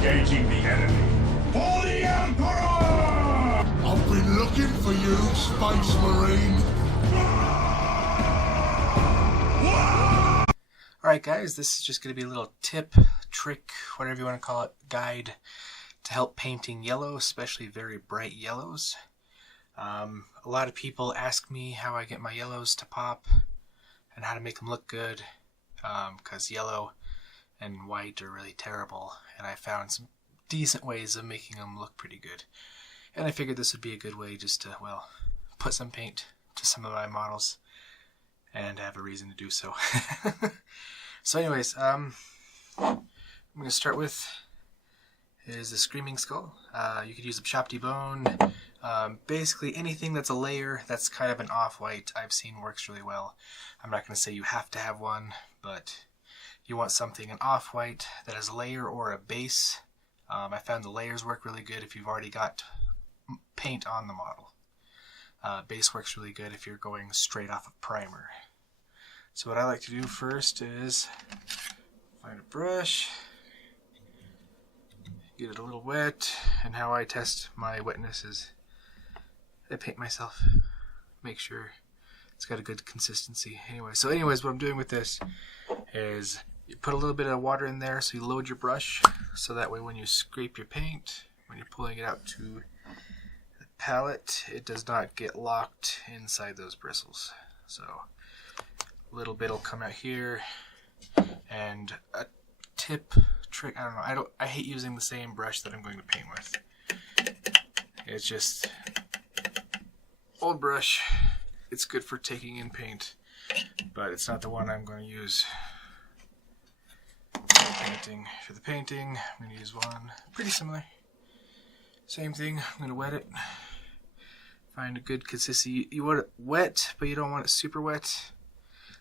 engaging the enemy. For the Emperor! I've been looking for you, Space Marine. Alright guys, this is just going to be a little tip, trick, whatever you want to call it, guide to help painting yellow, especially very bright yellows. A lot of people ask me how I get my yellows to pop and how to make them look good, because yellow and white are really terrible, and I found some decent ways of making them look pretty good. And I figured this would be a good way just to, well, put some paint to some of my models and have a reason to do so. So anyways, I'm going to start with is the Screaming Skull. You could use a chopped bone. Basically anything that's a layer that's kind of an off-white I've seen works really well. I'm not going to say you have to have one, but you want something an off-white that has a layer or a base. I found the layers work really good if you've already got paint on the model. Base works really good if you're going straight off of primer. So what I like to do first is find a brush, get it a little wet, and how I test my wetness is I paint myself, make sure it's got a good consistency. Anyways, what I'm doing with this is you put a little bit of water in there so you load your brush, so that way when you scrape your paint, when you're pulling it out to the palette, it does not get locked inside those bristles. So a little bit will come out here, and a tip, trick, I don't know, I hate using the same brush that I'm going to paint with. It's just old brush. It's good for taking in paint, but it's not the one I'm going to use for the painting. I'm going to use one pretty similar. Same thing, I'm going to wet it. Find a good consistency. You want it wet, but you don't want it super wet.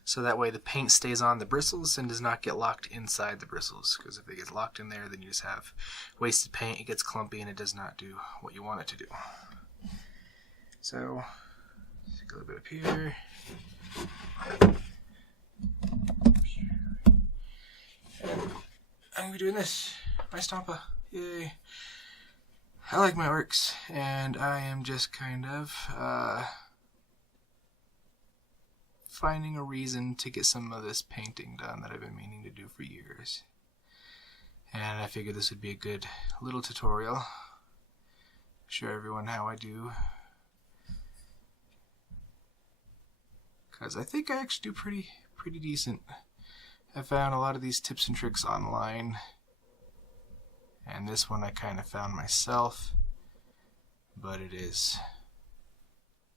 So that way the paint stays on the bristles and does not get locked inside the bristles. Because if it gets locked in there, then you just have wasted paint. It gets clumpy and it does not do what you want it to do. So, take a little bit up here. And I'm going to be doing this. My Stompa. Yay. I like my orcs, and I am just kind of finding a reason to get some of this painting done that I've been meaning to do for years. And I figured this would be a good little tutorial. Show everyone how I do. Because I think I actually do pretty decent. I found a lot of these tips and tricks online. And this one I kind of found myself. But it is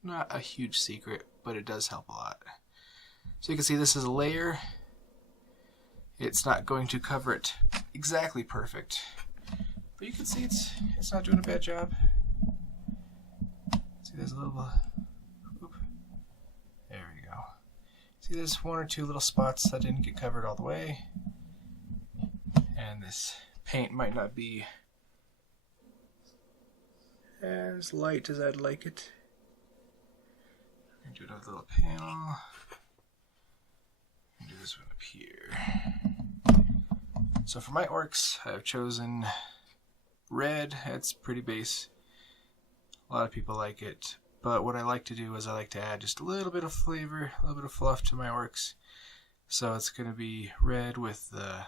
not a huge secret, but it does help a lot. So you can see this is a layer. It's not going to cover it exactly perfect, but you can see it's not doing a bad job. See, there's a little, there we go. See, there's one or two little spots that didn't get covered all the way, and this paint might not be as light as I'd like it. Do another little panel. Do this one up here. So for my orcs, I've chosen red. It's pretty base. A lot of people like it. But what I like to do is I like to add just a little bit of flavor, a little bit of fluff to my orcs. So it's going to be red with the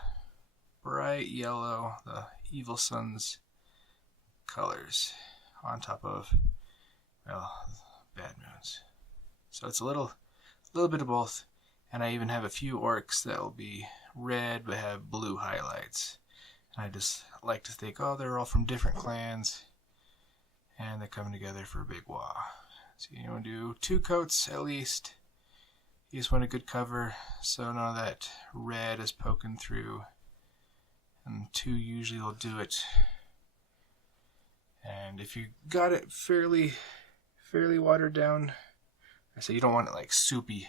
bright yellow, the Evil Sun's colors on top of, well, Bad Moon's. So it's a little bit of both. And I even have a few orcs that will be red but have blue highlights. And I just like to think, oh, they're all from different clans, and they're coming together for a big wah. So you want to do 2 coats at least. You just want a good cover, so none of that red is poking through. And 2 usually will do it. And if you got it fairly watered down, I say you don't want it like soupy.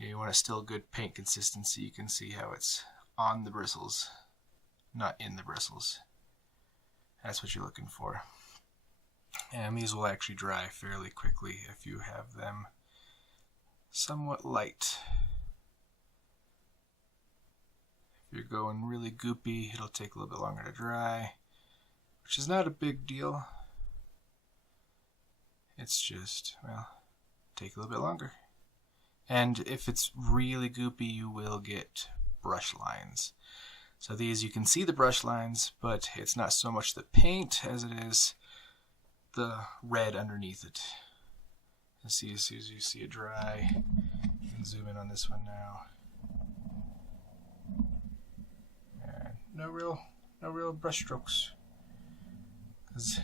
You want it still good paint consistency. You can see how it's on the bristles, not in the bristles. That's what you're looking for. And these will actually dry fairly quickly if you have them somewhat light. If you're going really goopy, it'll take a little bit longer to dry, which is not a big deal. It's just, well, take a little bit longer. And if it's really goopy, you will get brush lines. So these, you can see the brush lines, but it's not so much the paint as it is the red underneath it. Let's see, as soon as you see it dry, you can zoom in on this one now. And no real brush strokes. 'Cause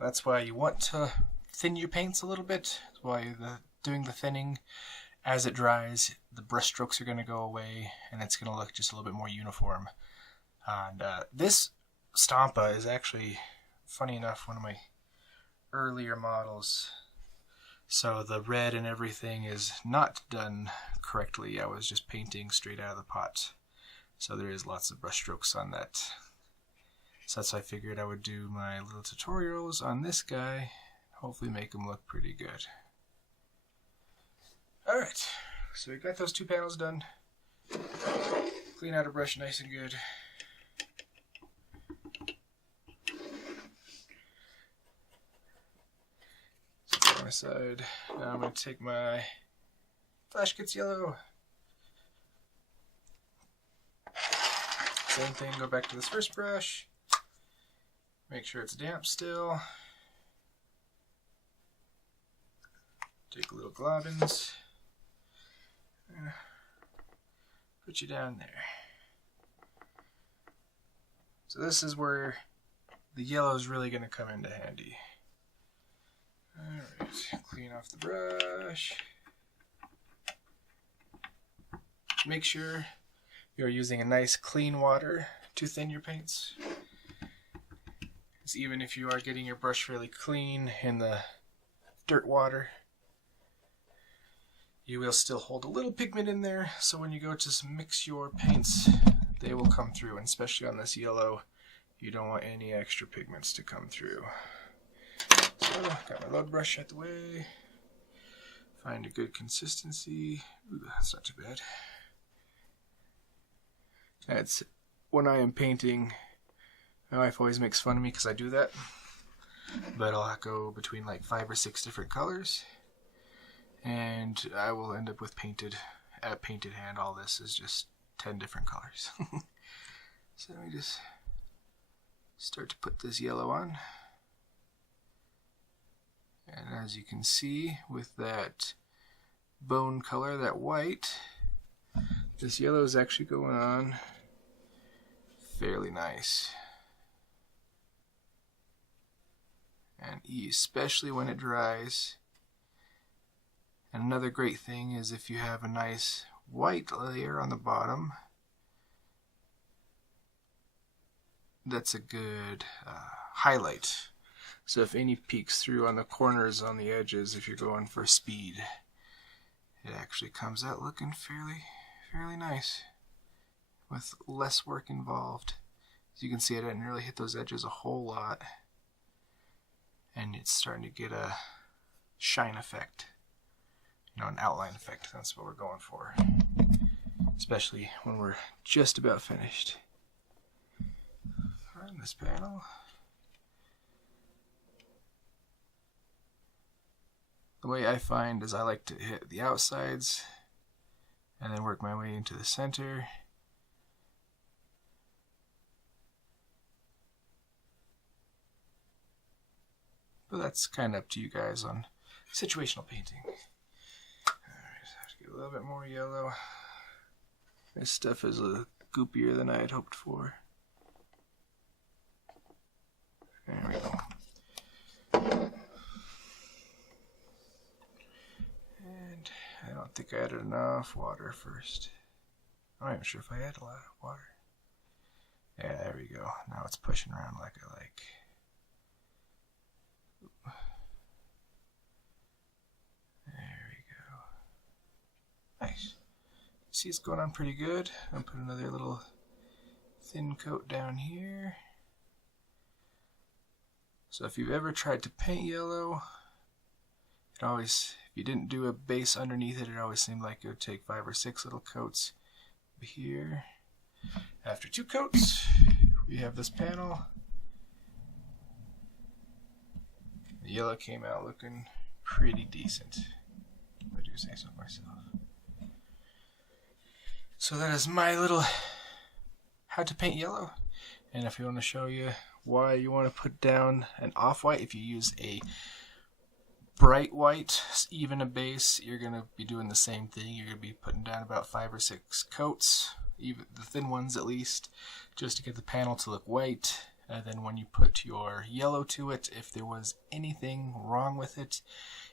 that's why you want to thin your paints a little bit. That's why doing the thinning as it dries, the brush strokes are going to go away, and it's going to look just a little bit more uniform. And this Stampa is actually, funny enough, one of my earlier models. So the red and everything is not done correctly. I was just painting straight out of the pot. So there is lots of brush strokes on that. So that's why I figured I would do my little tutorials on this guy. Hopefully make them look pretty good. Alright, so we got those two panels done. Clean out a brush nice and good. Set that on my side. Now I'm going to take my Flash Gitz Yellow. Same thing, go back to this first brush. Make sure it's damp still. Take a little globbins. Put you down there. So this is where the yellow is really going to come into handy. Alright, clean off the brush. Make sure you're using a nice clean water to thin your paints. Because even if you are getting your brush really clean in the dirt water, you will still hold a little pigment in there, so when you go to mix your paints, they will come through, and especially on this yellow, you don't want any extra pigments to come through. So, got my load brush out the way, find a good consistency. Ooh, that's not too bad. That's when I am painting, my wife always makes fun of me because I do that, but I'll go between like 5 or 6 different colors. And I will end up with painted hand. All this is just 10 different colors. So let me just start to put this yellow on. And as you can see, with that bone color, that white, this yellow is actually going on fairly nice. And especially when it dries. And another great thing is if you have a nice white layer on the bottom, that's a good highlight. So if any peeks through on the corners, on the edges, if you're going for speed, it actually comes out looking fairly nice with less work involved. As you can see, I didn't really hit those edges a whole lot, and it's starting to get a shine effect. You know, an outline effect. That's what we're going for, especially when we're just about finished. On this panel, the way I find is I like to hit the outsides and then work my way into the center. But that's kind of up to you guys on situational painting. A little bit more yellow. This stuff is a little goopier than I had hoped for. There we go. And I don't think I added enough water first. I'm not even sure if I added a lot of water. Yeah, there we go. Now it's pushing around like I like. Nice. See, it's going on pretty good. I'll put another little thin coat down here. So if you've ever tried to paint yellow, it always, if you didn't do a base underneath it, it always seemed like it would take 5 or 6 little coats here. After 2 coats, we have this panel. The yellow came out looking pretty decent, if I do say so myself. So that is my little how to paint yellow. And if you want to show you why you want to put down an off-white, if you use a bright white, even a base, you're going to be doing the same thing. You're going to be putting down about 5 or 6 coats, even the thin ones at least, just to get the panel to look white. And then when you put your yellow to it, if there was anything wrong with it,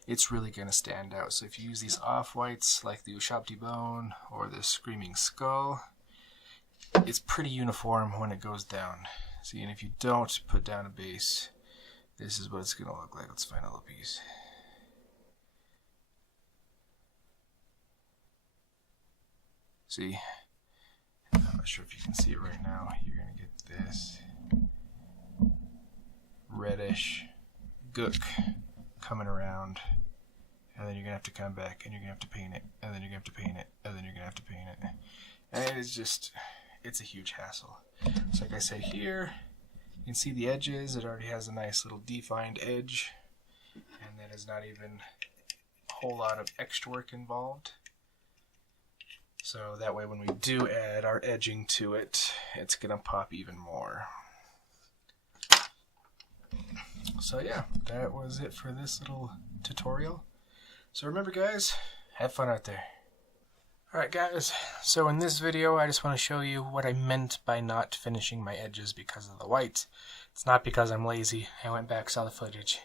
it's really going to stand out. So if you use these off-whites like the Ushabti Bone or the Screaming Skull, it's pretty uniform when it goes down. See, and if you don't put down a base, this is what it's going to look like. Let's find a little piece. See, I'm not sure if you can see it right now. You're going to get this reddish gook coming around, and then you're going to have to come back, and you're going to have to paint it, and then you're going to have to paint it, and then you're going to have to paint it. And it's just, it's a huge hassle. So like I said here, you can see the edges. It already has a nice little defined edge, and then there's not even a whole lot of extra work involved. So that way when we do add our edging to it, it's going to pop even more. So yeah, that was it for this little tutorial. So remember guys, have fun out there. Alright guys, so in this video I just want to show you what I meant by not finishing my edges because of the white. It's not because I'm lazy. I went back, saw the footage,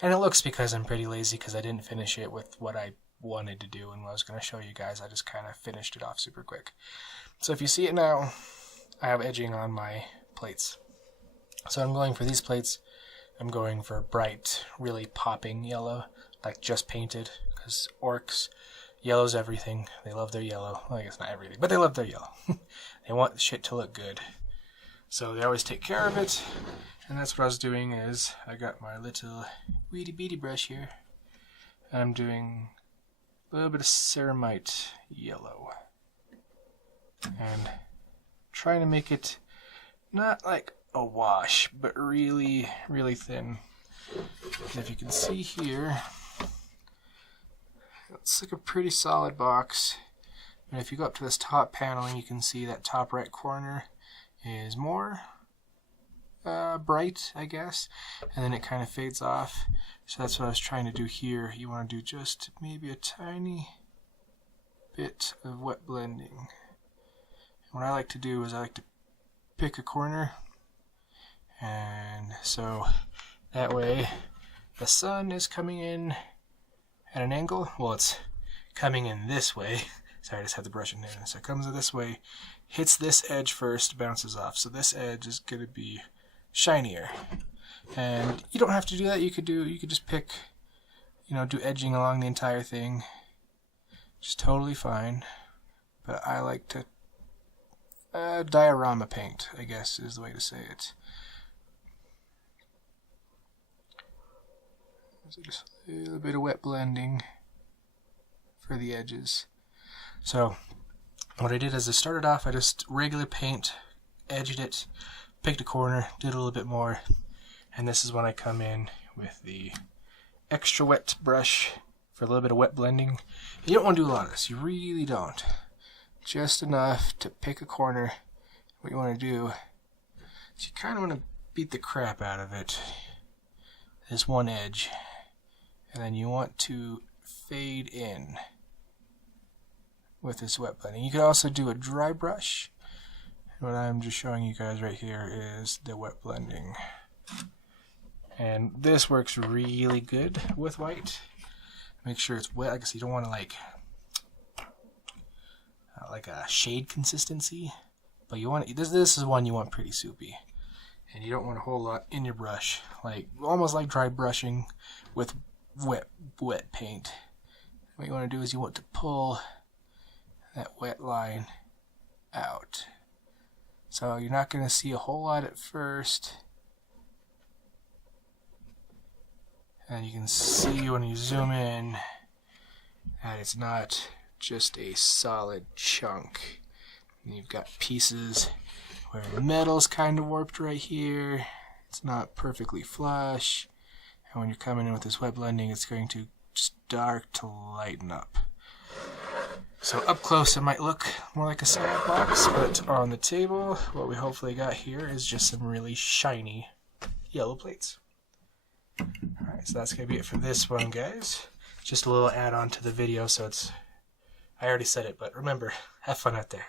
and it looks because I'm pretty lazy because I didn't finish it with what I wanted to do and what I was going to show you guys. I just kind of finished it off super quick. So if you see it now, I have edging on my plates. So I'm going for these plates. I'm going for bright, really popping yellow, like just painted, because orcs, yellow's everything. They love their yellow. Well, I guess not everything, but they love their yellow. They want shit to look good. So they always take care of it, and that's what I was doing is I got my little weedy beady brush here, and I'm doing a little bit of ceramite yellow, and trying to make it not like a wash, but really, really thin. And if you can see here, it's like a pretty solid box. And if you go up to this top panel, you can see that top right corner is more bright, I guess, and then it kind of fades off. So that's what I was trying to do here. You want to do just maybe a tiny bit of wet blending. And what I like to do is I like to pick a corner, and so that way the sun is coming in at an angle. Well, it's coming in this way. Sorry, I just had the brush in there. So it comes in this way, hits this edge first, bounces off. So this edge is going to be shinier. And you don't have to do that. You could just pick, do edging along the entire thing. Just totally fine. But I like to diorama paint, I guess is the way to say it. So just a little bit of wet blending for the edges. So what I did is I started off, I just regular paint, edged it, picked a corner, did a little bit more, and this is when I come in with the extra wet brush for a little bit of wet blending. You don't want to do a lot of this, you really don't. Just enough to pick a corner. What you want to do is you kind of want to beat the crap out of it, this one edge, and then you want to fade in with this wet blending. You could also do a dry brush. What I'm just showing you guys right here is the wet blending. And this works really good with white. Make sure it's wet. I guess you don't want to like a shade consistency, but you want this is one you want pretty soupy. And you don't want a whole lot in your brush, like almost like dry brushing with wet paint. What you want to do is you want to pull that wet line out. So you're not going to see a whole lot at first. And you can see when you zoom in that it's not just a solid chunk. And you've got pieces where the metal's kind of warped right here. It's not perfectly flush. And when you're coming in with this wet blending, it's going to start to lighten up. So up close it might look more like a salad box, but on the table, what we hopefully got here is just some really shiny yellow plates. Alright, so that's going to be it for this one, guys. Just a little add-on to the video, so it's... I already said it, but remember, have fun out there.